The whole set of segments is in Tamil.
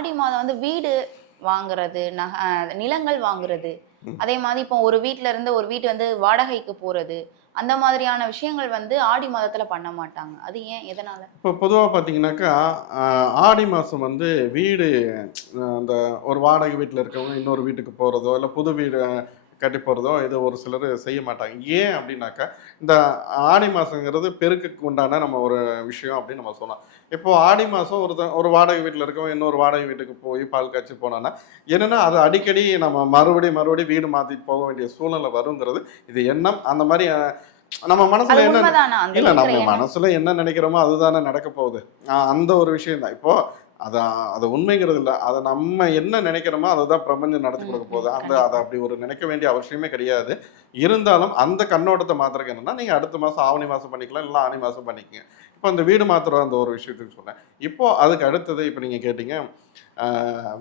ஆடி மாதம் வந்து வீடு வாங்குறது நிலங்கள் வாங்குறது. அதே மாதிரி இப்போ ஒரு வீட்ல இருந்து ஒரு வீட்டு வந்து வாடகைக்கு போறது. அந்த மாதிரியான விஷயங்கள் வந்து ஆடி மாதத்துல பண்ண மாட்டாங்க. அது ஏன்? எதனால? இப்போ பொதுவாக பார்த்தீங்கன்னாக்கா ஆடி மாதம் வந்து வீடு அந்த ஒரு வாடகை வீட்டில் இருக்கவங்க இன்னொரு வீட்டுக்கு போகிறதோ இல்லை புது வீடு கட்டி போகிறதோ இது ஒரு சிலர் செய்ய மாட்டாங்க. ஏன் அப்படின்னாக்கா இந்த ஆடி மாதங்கிறது பெருக்குக்கு உண்டான நம்ம ஒரு விஷயம் அப்படின்னு நம்ம சொன்னோம் இப்போ ஆடி மாதம் ஒரு ஒரு வாடகை வீட்டில் இருக்கவங்க இன்னொரு வாடகை வீட்டுக்கு போய் பால் காய்ச்சி போனோன்னா என்னன்னா அது அடிக்கடி நம்ம மறுபடியும் மறுபடியும் வீடு மாற்றிட்டு போக வேண்டிய சூழ்நிலை வருங்கிறது இது எண்ணம். அந்த மாதிரி நம்ம மனசுல என்ன இல்ல நம்ம? மனசுல என்ன நினைக்கிறோமோ அதுதானே நடக்க போகுது. அந்த ஒரு விஷயம் தான் இப்போ அது அது உண்மைங்கிறது இல்ல. அதை நம்ம என்ன நினைக்கிறோமோ அதை தான் பிரபஞ்சம் நடத்தி கொடுக்க போகுது. அந்த. அதை அப்படி ஒரு நினைக்க வேண்டிய அவசியமே கிடையாது. இருந்தாலும் அந்த கண்ணோட்டத்தை மாத்திரக்கு என்னன்னா நீங்க அடுத்த மாசம் ஆவணி மாசம் பண்ணிக்கலாம் இல்லை ஆனி மாசம் பண்ணிக்கங்க. இப்போ அந்த வீடு மாத்திரம் அந்த ஒரு விஷயத்துக்கு சொன்னேன். இப்போ அதுக்கு அடுத்தது இப்போ நீங்க கேட்டீங்க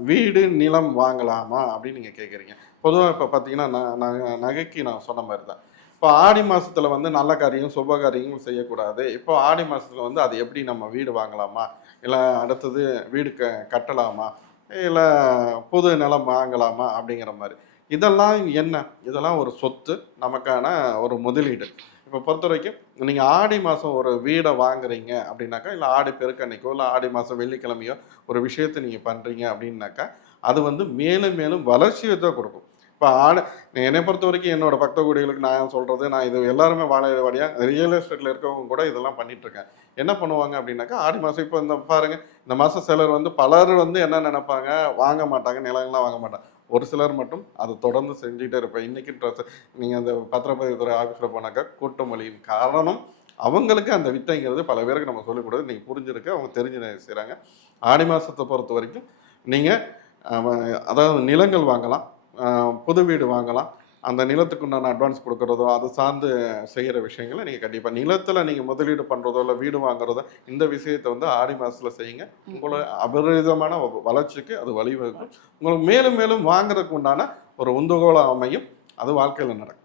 வீடு நிலம் வாங்கலாமா அப்படின்னு நீங்க கேட்குறீங்க பொதுவாக இப்போ பார்த்தீங்கன்னா ந- ந- நகைக்கு நான் சொன்ன மாதிரி தான் இப்போ ஆடி மாசத்துல வந்து நல்ல காரியம் சுப காரியங்கள் செய்யக்கூடாது. இப்போ ஆடி மாசத்துல வந்து அது எப்படி நம்ம வீடு வாங்கலாமா? இல்லை அடுத்தது வீடு க கட்டலாமா? இல்லை புது நிலம் வாங்கலாமா? அப்படிங்கிற மாதிரி. இதெல்லாம் என்ன? இதெல்லாம் ஒரு சொத்து நமக்கான ஒரு முதலீடு. இப்போ பொறுத்த வரைக்கும் நீங்கள் ஆடி மாதம் ஒரு வீடை வாங்குறீங்க அப்படின்னாக்கா இல்லை ஆடி பெருக்கன்னைக்கோ இல்லை ஆடி மாதம் வெள்ளிக்கிழமையோ ஒரு விஷயத்தை நீங்கள் பண்ணுறீங்க அப்படின்னாக்கா அது வந்து மேலும் மேலும் வளர்ச்சியை தான் கொடுக்கும். இப்போ ஆடு என்னை பொறுத்த வரைக்கும் என்னோட பக்த குடிகளுக்கு நான் சொல்கிறது நான் இது எல்லாருமே வாழை வாடியாக ரியல் எஸ்டேட்டில் இருக்கவங்க கூட இதெல்லாம் பண்ணிட்டு இருக்கேன். என்ன பண்ணுவாங்க அப்படின்னாக்கா ஆடி மாதம் இப்போ இந்த பாருங்க இந்த மாதம் சிலர் வந்து பலர் வந்து என்ன நினைப்பாங்க வாங்க மாட்டாங்க நிலங்கள்லாம் வாங்க மாட்டாங்க. ஒரு சிலர் மட்டும் அதை தொடர்ந்து செஞ்சுட்டே இருப்பேன். இன்னைக்கு ட்ரெஸ் நீங்கள் அந்த பத்திரப்பதிவுத்துறை ஆஃபீஸில் போனாக்கா கூட்டம் வழியின் காரணம் அவங்களுக்கு அந்த வித்தைங்கிறது பல பேருக்கு நம்ம சொல்லக்கூடாது நீங்கள் புரிஞ்சிருக்கு அவங்க தெரிஞ்சு செய்கிறாங்க ஆடி மாதத்தை பொறுத்த வரைக்கும் நீங்கள் அதாவது நிலங்கள் வாங்கலாம் புது வீடு வாங்கலாம். அந்த நிலத்துக்கு உண்டான அட்வான்ஸ் கொடுக்குறதோ அது சார்ந்து செய்கிற விஷயங்களை நீங்கள் கண்டிப்பாக நிலத்தில் நீங்கள் முதலீடு பண்ணுறதோ இல்லை வீடு வாங்குறதோ இந்த விஷயத்தை வந்து ஆடி மாதத்தில் செய்யுங்க. உங்களை அபரிதமான வளர்ச்சிக்கு அது வழிவகுக்கும். உங்களுக்கு மேலும் மேலும் வாங்குறதுக்கு உண்டான ஒரு உந்துகோலம் அமையும். அது வாழ்க்கையில் நடக்கும்.